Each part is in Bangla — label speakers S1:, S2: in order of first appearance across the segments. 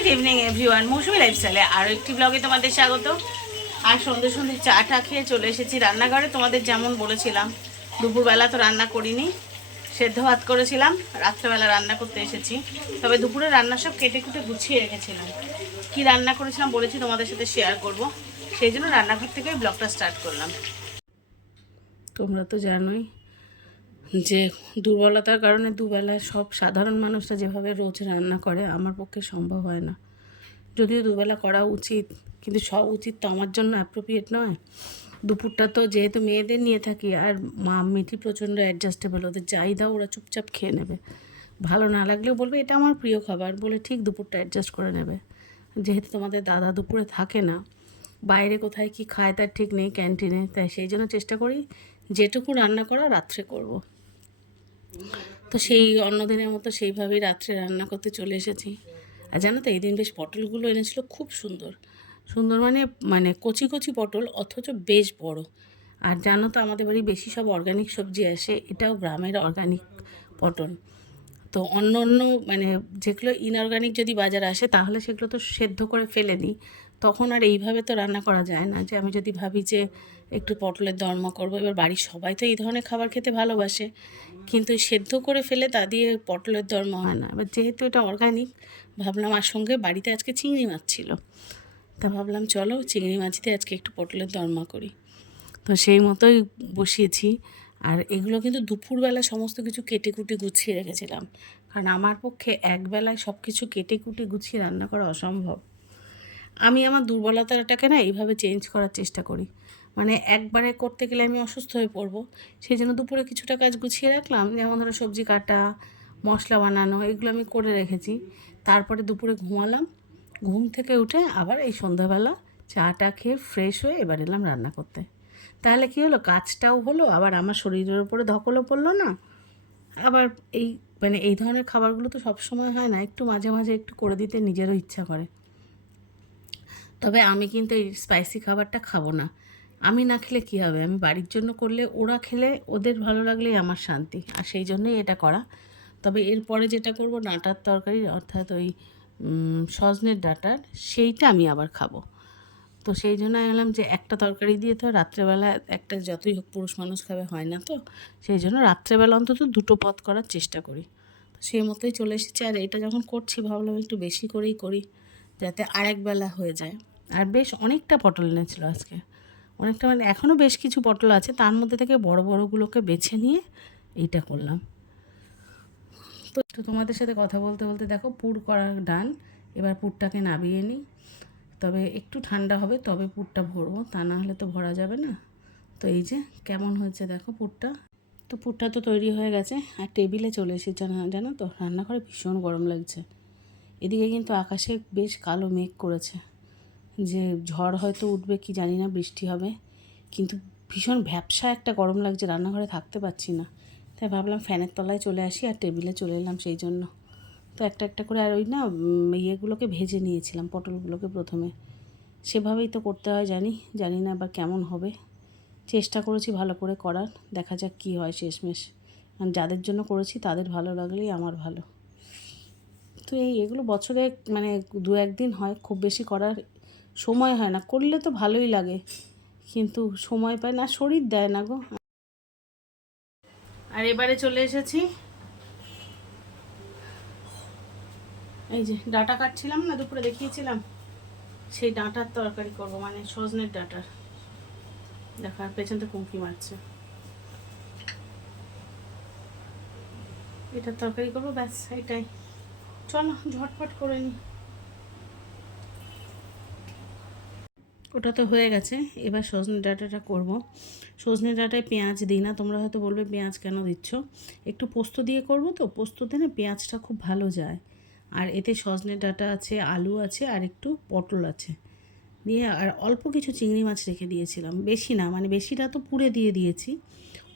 S1: গুড ইভিনিং এভরিওয়ান মৌসুমি লাইফস্টাইলে আরও একটি ব্লগে তোমাদের স্বাগত। আর সন্ধে সন্ধে চা টা খেয়ে চলে এসেছি রান্নাঘরে। তোমাদের যেমন বলেছিলাম, দুপুরবেলা তো রান্না করিনি, সেদ্ধ ভাত করেছিলাম, রাত্রেবেলা রান্না করতে এসেছি। তবে দুপুরে রান্না সব কেটে কুটে গুছিয়ে রেখেছিলাম। কি রান্না করেছিলাম বলেছি তোমাদের সাথে শেয়ার করব। সেই জন্য রান্নাঘর থেকে ব্লগটা স্টার্ট করলাম। তোমরা তো জানোই যে দুর্বলতার কারণে দুবেলায় সব সাধারণ মানুষরা যেভাবে রোজ রান্না করে, আমার পক্ষে সম্ভব হয় না। যদিও দুবেলা করা উচিত, কিন্তু সব উচিত তো আমার জন্য অ্যাপ্রোপ্রিয়েট নয়। দুপুরটা তো যেহেতু মেয়েদের নিয়ে থাকি, আর মা মিঠি প্রচণ্ড অ্যাডজাস্টেবল ওদের চাহিদা ওরা চুপচাপ খেয়ে নেবে। ভালো না লাগলেও বলবে, এটা আমার প্রিয় খাবার। বলে ঠিক দুপুরটা অ্যাডজাস্ট করে নেবে। যেহেতু তোমাদের দাদা দুপুরে থাকে না, বাইরে কোথায় কি খায় তার ঠিক নেই ক্যান্টিনে তাই সেই জন্য চেষ্টা করি, যেটুকু রান্না করা রাত্রে করব। তো সেই অন্যদিনের মতো সেইভাবেই রাত্রে রান্না করতে চলে এসেছি। আর জানো তো এই দিন বেশ পটলগুলো এনেছিল, খুব সুন্দর। সুন্দর মানে মানে কচি কচি পটল, অথচ বেশ বড়। আর জানো তো, আমাদের বাড়ি বেশি সব অর্গানিক সবজি আসে, এটাও গ্রামের অর্গানিক পটল। তো অন্য অন্য মানে যেগুলো ইনঅর্গানিক যদি বাজার আসে, তাহলে সেগুলো তো সেদ্ধ করে ফেলে দিই। তখন আর এইভাবে তো রান্না করা যায় না যে, আমি যদি ভাবি যে, একটু পটলের দরমা করব, এবার বাড়ির সবাই তো এই ধরনের খাবার খেতে ভালোবাসে। কিন্তু সেদ্ধ করে ফেলে তা দিয়ে পটলের দরমা হয়। না এবার যেহেতু এটা অর্গানিক ভাবলাম আর সঙ্গে বাড়িতে আজকে চিংড়ি মাছ ছিল। তা ভাবলাম চলো চিংড়ি মাছ দিয়ে আজকে একটু পটলের দরমা করি। তো সেই মতোই বসিয়েছি। আর এগুলো কিন্তু দুপুরবেলা সমস্ত কিছু কেটে কুটে গুছিয়ে রেখেছিলাম। কারণ আমার পক্ষে একবেলায় সব কিছু কেটে কুটে গুছিয়ে রান্না করা অসম্ভব। আমি আমার দুর্বলতাটাকে না এইভাবে চেঞ্জ করার চেষ্টা করি। মানে একবারে করতে গেলে আমি অসুস্থ হয়ে পড়ব। সেই জন্য দুপুরে কিছুটা কাজ গুছিয়ে রাখলাম, যেমন ধরো সবজি কাটা, মশলা বানানো, এগুলো আমি করে রেখেছি। তারপরে দুপুরে ঘুমালাম, ঘুম থেকে উঠে আবার এই সন্ধ্যাবেলা চাটা খেয়ে ফ্রেশ হয়ে এবার এলাম রান্না করতে। তাহলে কি হলো? কাজটাও হলো, আবার আমার শরীরের উপরে ধকলও পড়ল না। আবার এই মানে এই ধরনের খাবারগুলো তো সব সময় হয় না, একটু মাঝে মাঝে একটু করে দিতে নিজেরও ইচ্ছা করে। তবে আমি কিন্তু এই স্পাইসি খাবারটা খাব না। আমি না খেলে কী হবে? আমি বাড়ির জন্য করলে ওরা খেলে, ওদের ভালো লাগলেই আমার শান্তি। আর সেই জন্যই এটা করা। তবে এরপরে যেটা করব ডাঁটার তরকারি অর্থাৎ ওই সজনের ডাঁটার, সেইটা আমি আবার খাব। তো সেই জন্য বললাম যে একটা তরকারি দিয়ে তো রাত্রেবেলা একটা যতই হোক পুরুষ মানুষ খাবে, হয় না তো? সেই জন্য রাত্রেবেলা অন্তত দুটো পদ করার চেষ্টা করি। তো সেই মতোই চলে এসেছি। আর এটা যখন করছি, ভাবলাম একটু বেশি করেই করি, যাতে আরেক বেলা হয়ে যায়। আর বেশ অনেকটা পটল এনেছিল আজকে। অনেকটা মানে এখনও বেশ কিছু পটল আছে, তার মধ্যে থেকে বড় বড়গুলোকে বেছে নিয়ে এইটা করলাম। তো একটু তোমাদের সাথে কথা বলতে বলতে দেখো, পুর করা ডান এবার পুরটাকে নাবিয়ে নিই। তবে একটু ঠান্ডা হবে, তবে পুরটা ভরবো, তা না হলে তো ভরা যাবে না। তো এই যে, কেমন হয়েছে দেখো পুরটা। তো পুরটা তো তৈরি হয়ে গেছে, আর টেবিলে চলে এসেছে জানো জানো তো, রান্নাঘরে ভীষণ গরম লাগছে। এদিকে কিন্তু আকাশে বেশ কালো মেঘ করেছে। যে ঝড় হয়তো উঠবে, কি জানি না, বৃষ্টি হবে। কিন্তু ভীষণ ভ্যাবসা একটা গরম লাগছে, রান্নাঘরে থাকতে পারছি না। তাই ভাবলাম ফ্যানের তলায় চলে আসি আর টেবিলে চলে এলাম সেই জন্য। তো একটা একটা করে আর ওই না ইয়েগুলোকে ভেজে নিয়েছিলাম, পটলগুলোকে প্রথমে। সেভাবেই তো করতে হয়, জানি জানি না আবার কেমন হবে। চেষ্টা করেছি ভালো করে করার, দেখা যাক কী হয় শেষমেশ। যাদের জন্য করেছি, তাদের ভালো লাগলেই আমার ভালো। তো এই এগুলো বছরে মানে দু একদিন হয়, খুব বেশি করার সময় হয় না, করলে তো ভালোই লাগে। কিন্তু সময় পায় না, শরীর দেয় না গো। আর এবারে চলে এসেছি। এই যে ডাটা কাটছিলাম না, দুপুরে দেখিয়েছিলাম। সেই ডাঁটার তরকারি করব মানে সজনের ডাঁটার। দেখার পেছনটা কুমকি মারছে। এটা তরকারি করব, ব্যাস, এটাই। চলো, ঝটপট করে নিই ওটা তো হয়ে গেছে। এবার সজনে ডাঁটাটা করব। সজনে ডাঁটায় পেঁয়াজ দিই না, তোমরা হয়তো বলবে পেঁয়াজ কেন দিচ্ছ? একটু পোস্ত দিয়ে করব তো, পোস্ততে না পেঁয়াজটা খুব ভালো যায়। আর এতে সজনে ডাঁটা আছে, আলু আছে, আর একটু পটল আছে। দিয়ে আর অল্প কিছু চিংড়ি মাছ রেখে দিয়েছিলাম। বেশি না মানে বেশিটা তো পুড়ে দিয়ে দিয়েছি।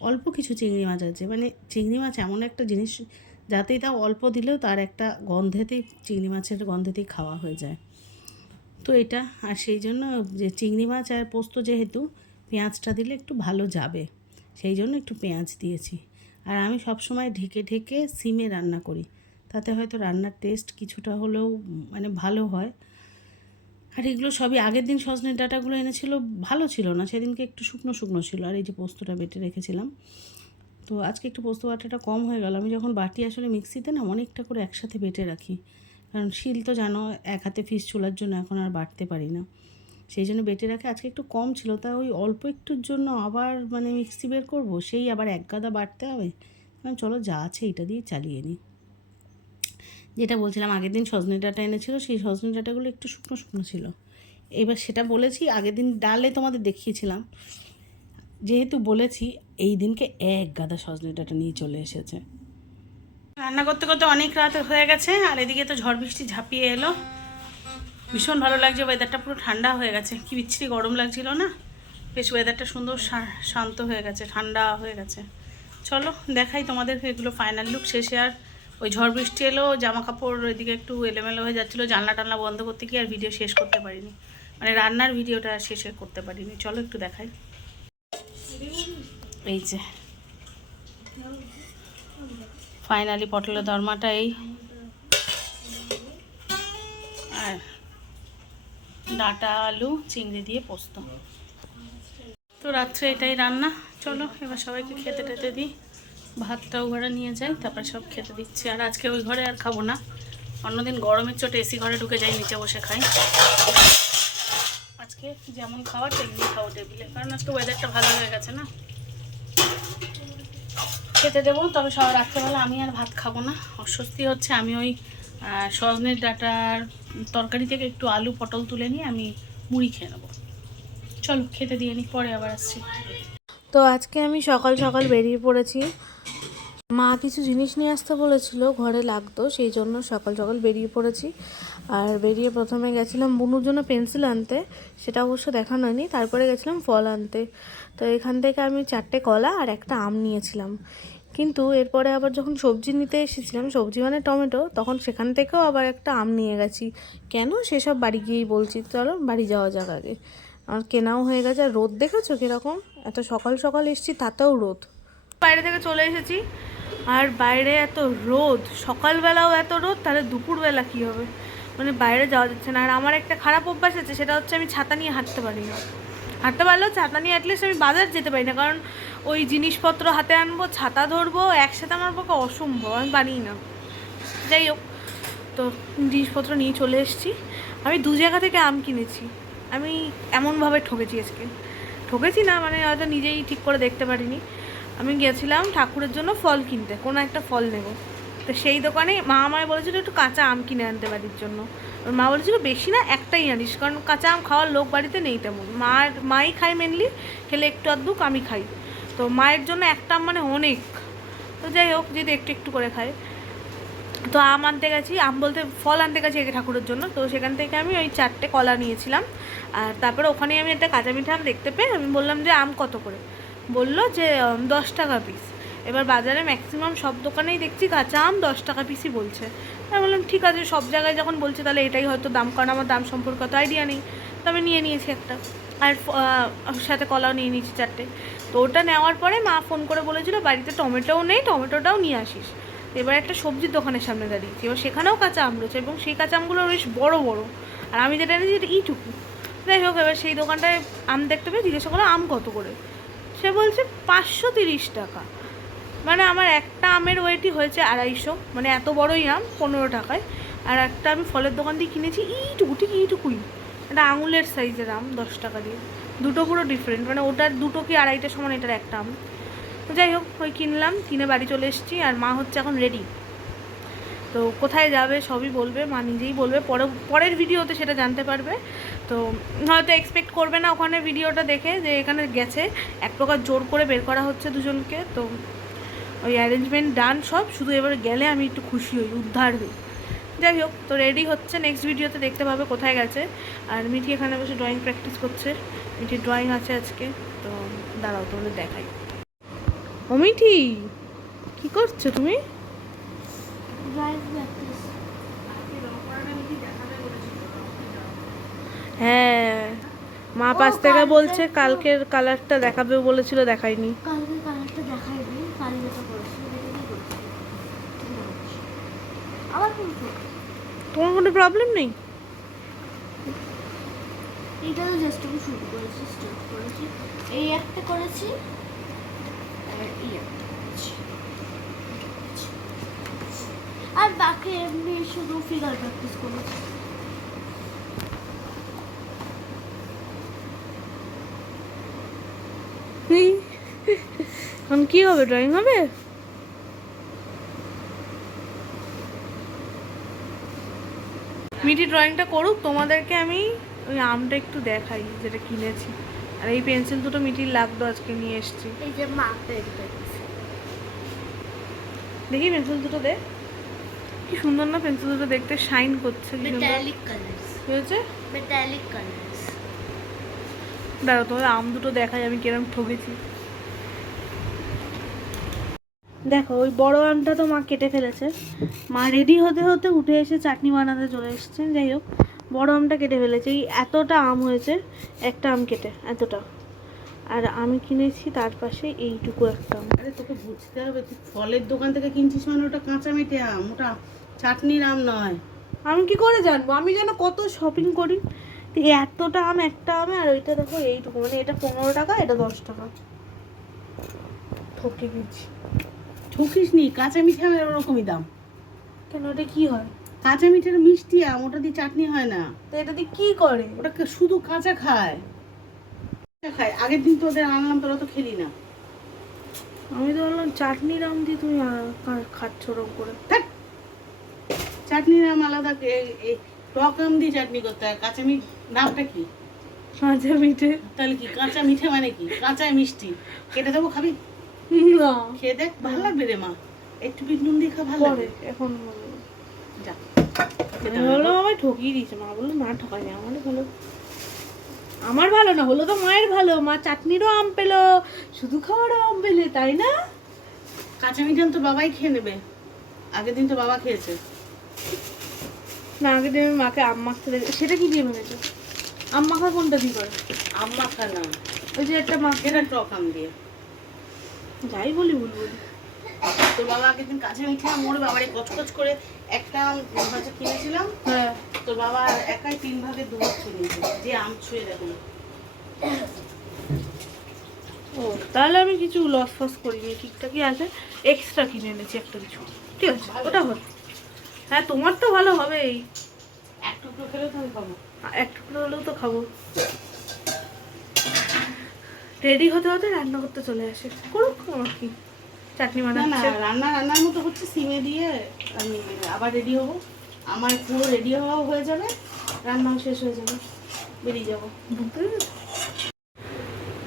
S1: অল্প কিছু চিংড়ি মাছ আছে। মানে চিংড়ি মাছ এমন একটা জিনিস, যাতেই তা অল্প দিলেও তার একটা গন্ধেতেই, চিংড়ি মাছের গন্ধেতেই খাওয়া হয়ে যায়। তো এটা, আর সেই জন্য যে চিংড়ি মাছ আর পোস্ত যেহেতু, পেঁয়াজটা দিলে একটু ভালো যাবে। সেই জন্য একটু পেঁয়াজ দিয়েছি। আর আমি সব সময় ঢেকে ঢেকে সিমে রান্না করি। তাতে হয়তো রান্নার টেস্ট কিছুটা হলেও মানে ভালো হয়। আর এগুলো সবই আগের দিন সজনে ডাটাগুলো এনেছিল, ভালো ছিল না। সেদিনকে একটু শুকনো শুকনো ছিল, আর এই যে পোস্তটা বেটে রেখেছিলাম। তো আজকে একটু পোস্ত বাটাটা কম হয়ে গেল। আমি যখন বাটি আসলে মিক্সিতে না অনেকটা করে একসাথে বেটে রাখি। কারণ শিল তো জানো, এক হাতে ফিস চুলার জন্য এখন আর বাটতে পারি না। সেই জন্য বেটে রাখে, আজকে একটু কম ছিল, তা ওই অল্প একটুর জন্য আবার মানে মিক্সি বের করব, সেই আবার এক গাদা বাটতে হবে। কারণ চলো যা আছে এটা দিয়ে চালিয়ে নিই যেটা বলছিলাম, আগের দিন সজনে ডাঁটা এনেছিল, সেই সজনে ডাঁটাগুলো একটু শুকনো শুকনো ছিল। এবার সেটা বলেছি, আগের দিন ডালে তোমাদের দেখিয়েছিলাম। যেহেতু বলেছি, এই দিনকে এক গাদা সজনে ডাঁটা নিয়ে চলে এসেছে। রান্না করতে করতে অনেক রাত হয়ে গেছে, আর এদিকে তো ঝড় বৃষ্টি ঝাঁপিয়ে এলো। ভীষণ ভালো লাগছে ওয়েদারটা পুরো ঠান্ডা হয়ে গেছে। কি বিচ্ছিরি গরম লাগছিল না? বেশ ওয়েদারটা সুন্দর শান্ত হয়ে গেছে, ঠান্ডা হয়ে গেছে। চলো, দেখাই তোমাদের এগুলো ফাইনাল লুক শেষে। আর ওই ঝড় বৃষ্টি এলো জামা কাপড় ওইদিকে একটু এলোমেলো হয়ে যাচ্ছিল জানলা টানলা বন্ধ করতে গিয়ে আর ভিডিও শেষ করতে পারিনি। মানে রান্নার ভিডিওটা শেষে করতে পারিনি। চলো একটু দেখাই। এই যে। ফাইনালি পটলের দরমাটা এই আর ডাটা আলু, চিংড়ি দিয়ে পোস্ত। তো রাত্রে এটাই রান্না। চলো, এবার সবাইকে খেতে টেতে দিই। ভাতটাও ঘরে নিয়ে যাই, তারপরে সব খেতে দিচ্ছি। আর আজকে ওই ঘরে আর খাব না। অন্যদিন গরমের চোটে এসি ঘরে ঢুকে যাই, নিচে বসে খাই। আজকে যেমন খাওয়া, তেমনি খাওয়া টেবিলে, কারণ আজকে ওয়েদারটা ভালো হয়ে গেছে না। খেতে দেবো, তবে সব রাত্রেবেলা আমি আর ভাত খাব না। অস্বস্তি হচ্ছে, আমি ওই সজনের ডাটার তরকারি থেকে একটু আলু, পটল তুলে নিয়ে আমি মুড়ি খেয়ে নেব। চলো, খেতে দিয়ে নিই পরে আবার আসছি।
S2: তো আজকে আমি সকাল সকাল বেরিয়ে পড়েছি। মা কিছু জিনিস নিয়ে আসতে বলেছিল, ঘরে লাগতো, সেই জন্য সকাল সকাল বেরিয়ে পড়েছি। আর বেরিয়ে প্রথমে গেছিলাম বুনুর জন্য পেন্সিল আনতে, সেটা অবশ্য দেখানো হয়নি, তারপরে গেছিলাম ফল আনতে। তো এখান থেকে আমি চারটে কলা আর একটা আম নিয়েছিলাম। কিন্তু এরপরে আবার যখন সবজি নিতে এসেছিলাম, সবজি মানে টমেটো, তখন সেখান থেকেও আবার একটা আম নিয়ে গেছি। কেন? সেসব বাড়ি গিয়েই বলছি, চলো বাড়ি যাওয়া যাক আগে। আমার কেনাও হয়ে গেছে, আর রোদ দেখেছ কীরকম? এত সকাল সকাল এসেছি, তাতেও রোদ। বাইরে থেকে চলে এসেছি, আর বাইরে এত রোদ, সকালবেলাও এত রোদ, তাহলে দুপুরবেলা কী হবে? মানে বাইরে যাওয়া যাচ্ছে না। আর আমার একটা খারাপ অভ্যাস আছে, সেটা হচ্ছে আমি ছাতা নিয়ে হাঁটতে পারি না। হাঁটতে পারলেও ছাতা নিয়ে অ্যাটলিস্ট আমি বাজার যেতে পারি না, কারণ ওই জিনিসপত্র হাতে আনব, ছাতা ধরবো, একসাথে আমার পক্ষে অসম্ভব, আমি পারি না। যাই হোক, তো জিনিসপত্র নিয়ে চলে এসেছি। আমি দু জায়গা থেকে আম কিনেছি। আমি এমনভাবে ঠকেছি আজকে। ঠকেছি না মানে হয়তো নিজেই ঠিক করে দেখতে পারিনি। আমি গেছিলাম ঠাকুরের জন্য ফল কিনতে, কোনো একটা ফল নেব। তো সেই দোকানে মা আমায় বলেছিল একটু কাঁচা আম কিনে আনতে বাড়ির জন্য। ওর মা বলেছিল, বেশি না, একটাই আনিস, কারণ কাঁচা আম খাওয়ার লোক বাড়িতে নেই তেমন। মার মাই খায় মেনলি খেলে একটু আধটুক আমি খাই। তো মায়ের জন্য একটা আম মানে অনেক। তো যাই হোক, যদি একটু একটু করে খায়। তো আম আনতে গেছি, আম বলতে ফল আনতে গেছি একে ঠাকুরের জন্য। তো সেখান থেকে আমি ওই চারটে কলা নিয়েছিলাম। আর তারপরে ওখানে আমি একটা কাঁচা মিঠা আম দেখতে পেয়ে আমি বললাম যে, আম কত করে? বলল যে, দশ টাকা পিস এবার বাজারে ম্যাক্সিমাম সব দোকানেই দেখছি কাঁচা আম দশ টাকা পিসই বলছে। আমি বললাম, ঠিক আছে, সব জায়গায় যখন বলছে, তাহলে এটাই হয়তো দাম, কারণ আমার দাম সম্পর্কে অত আইডিয়া নেই। তো আমি নিয়ে নিয়েছি একটা। আর সাথে কলাও নিয়ে নিয়েছি চারটে। তো ওটা নেওয়ার পরে মা ফোন করে বলেছিল, বাড়িতে টমেটোও নেই, টমেটোটাও নিয়ে আসিস। এবার একটা সবজির দোকানের সামনে দাঁড়িয়েছি। এবার সেখানেও কাঁচা আম রয়েছে এবং সেই কাঁচা আমগুলো বেশ বড় বড়। আর আমি যেটা এনেছি এটা ইটুকু যাই হোক, এবার সেই দোকানটায় আম দেখতে পেয়ে জিজ্ঞাসা করল, আম কত করে? সে বলছে, পাঁচশো তিরিশ টাকা। মানে আমার একটা আমের ওয়েটই হয়েছে আড়াইশো মানে এত বড়ই আম, পনেরো টাকায়। আর একটা আমি ফলের দোকান দিয়ে কিনেছি এইটুকু ঠিক এইটুকুই একটা আঙুলের সাইজের আম, দশ টাকা দিয়ে। দুটো পুরো ডিফারেন্ট মানে ওটার দুটো কি আড়াইটা সমান, এটার একটা আম। যাই হোক, ওই কিনলাম, কিনে বাড়ি চলে এসেছি, আর মা হচ্ছে এখন রেডি তো কোথায় যাবে, সবই বলবে, মা নিজেই বলবে, পরে, পরের ভিডিওতে সেটা জানতে পারবে। তো হয়তো এক্সপেক্ট করবে না ওখানে ভিডিওটা দেখে, যে এখানে গেছে, এক প্রকার জোর করে বের করা হচ্ছে দুজনকে, তো ওই অ্যারেঞ্জমেন্ট ডান সব শুধু এবার গেলে আমি একটু খুশি হই উদ্ধার হই। যাই হোক তো রেডি হচ্ছে নেক্সট ভিডিওতে দেখতে পাবে কোথায় গেছে। আর মিঠি এখানে বসে ড্রয়িং প্র্যাকটিস করছে। মিঠির ড্রয়িং আছে আজকে তো দাঁড়াও তোমাদের দেখাই। ও মিঠি কী করছ তুমি? হ্যাঁ মা পাশ থেকে বলছে কালকের কালারটা দেখাবে বলেছিল দেখায়নি। তোমার কোনো প্রবলেম নেই?
S3: এইটা তো জাস্ট আমি শুরু করেছি স্টার্ট করেছি। এই একটা করেছি আর এই একটা করেছি। আর বাকি এমনি শুধু ফিগার প্র্যাকটিস করেছি।
S2: এখন কি হবে? ড্রয়িং হবে? মিটি ড্রয়িংটা করুক তোমাদেরকে আমি ওই আমটা একটু দেখাই যেটা কিনেছি। আর এই পেন্সিল দুটো মিটির লাগতো আজকে নিয়ে এসেছি।
S3: এই যে মা
S2: দেখি পেন্সিল দুটো দে। কি সুন্দর না পেন্সিল দুটো দেখতে শাইন করছে
S3: মেটালিক কালার্স
S2: হয়েছে?
S3: মেটালিক কালার্স
S2: দাঁড়াও তোমাদের আম দুটো দেখাই আমি কিরম ঠকেছি। দেখো ওই বড় আমটা তো মা কেটে ফেলেছে। মা রেডি হতে হতে উঠে এসে চাটনি বানাতে চলে এসেছে। যাই হোক বড় আমটা কেটে ফেলেছে। এই এতটা আম হয়েছে একটা আম কেটে এতটা। আর আমি কিনেছি তার পাশে এইটুকু একটা আম।
S1: আরে তোকে বুঝতে হবে তুই ফলের দোকান থেকে কিনছিস মানে ওটা কাঁচা মেটে আম ওটা চাটনির আম নয়।
S2: আমি কি করে জানব? আমি যেন কত শপিং করি। এতটা আম একটা আমে আর ওইটা দেখো এইটুকু। মানে এটা পনেরো টাকা এটা দশ টাকা। ঠকে গেছি।
S1: ঠকিস নি কাঁচা মিঠে আমের ওরকমই দাম।
S2: কেন ওটা কি হয়?
S1: কাঁচা মিঠের মিষ্টি আম ওটা দিয়ে চাটনি হয় না।
S2: তো এটা দিয়ে কি করে?
S1: ওটা শুধু কাঁচা খায়। খায়। আগের দিন তো ওদের আনলাম তোরা তো খেলি না।
S2: আমি তো বললাম চাটনির আম দিয়ে তুমি খাচ্ছ ওরম করে।
S1: চাটনির আম আলাদা টক আম দিয়ে চাটনি করতে হয়। কাঁচা মিঠ নামটা কি?
S2: কাঁচা মিঠে।
S1: তাহলে কি কাঁচা মিঠে মানে কি? কাঁচা মিষ্টি। কেটে দেবো খাবি?
S2: না।
S1: খেয়ে দেখ ভালো লাগবে রে মা। একটু বিট নুন দিয়ে খা ভালো লাগবে।
S2: এখন
S1: যা।
S2: আমি আমায় ঠকিয়ে দিয়েছে মা বলল মা ভালো। আমার ভালো না হলো তো মায়ের ভালো। মা চাটনিরও আম পেল শুধু খাওয়ারও আম পেলে তাই না?
S1: কাঁচা মিঠে আম তো বাবাই খেয়ে নেবে। আগের দিন তো বাবা খেয়েছে।
S2: না আগে দিন আমি মাকে আম মাখতে দেবে। সেটা কি দিয়ে ভেঙেছো আম মাখা কোনটা দিয়ে করে?
S1: আম মাখা না।
S2: ওই যে একটা মাখে
S1: এটা টক আম দিয়ে।
S2: যাই বলি ভুল বলি।
S1: তো বাবা আগের দিন কাঁচা মিঠে আম ওর বাবারে কচকচ করে একটা আম হয়তো কিনেছিলাম।
S2: হ্যাঁ।
S1: তো বাবা একাই তিন ভাগে দু ভাগ নিয়েছে যে আম ছুঁয়ে দেখুন
S2: ও তাহলে আমি কিছু লস ফস করিনি ঠিকঠাকই আছে। এক্সট্রা কিনে এনেছি একটা কিছু। ঠিক আছে ওটা হবে হ্যাঁ তোমার তো ভালো হবেই।
S1: এক টুকরো খেলেও তো আমি খাব।
S2: এক টুকরো হলেও তো খাব। রেডি হতে হতে রান্না করতে চলে আসে। করুক আমার কি। চাটনি বানাচ্ছে।
S1: রান্না রান্নার মতো হচ্ছে সিমে দিয়ে আমি আবার রেডি হব। আমার পুরো রেডি হওয়াও হয়ে যাবে রান্নাও শেষ হয়ে যাবে। বেরিয়ে যাব।
S2: বুঝতে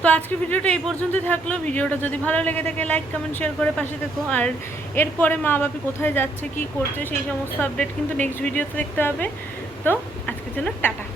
S2: তো আজকে ভিডিওটা এই পর্যন্ত থাকল। ভিডিওটা যদি ভালো লেগে থাকে লাইক কমেন্ট শেয়ার করে পাশে দেখো আর এরপরে মা বাপি কোথায় যাচ্ছে কি করছে সেই সমস্ত আপডেট কিন্তু নেক্সট ভিডিওতে দেখতে হবে। তো আজকের জন্য টাটা।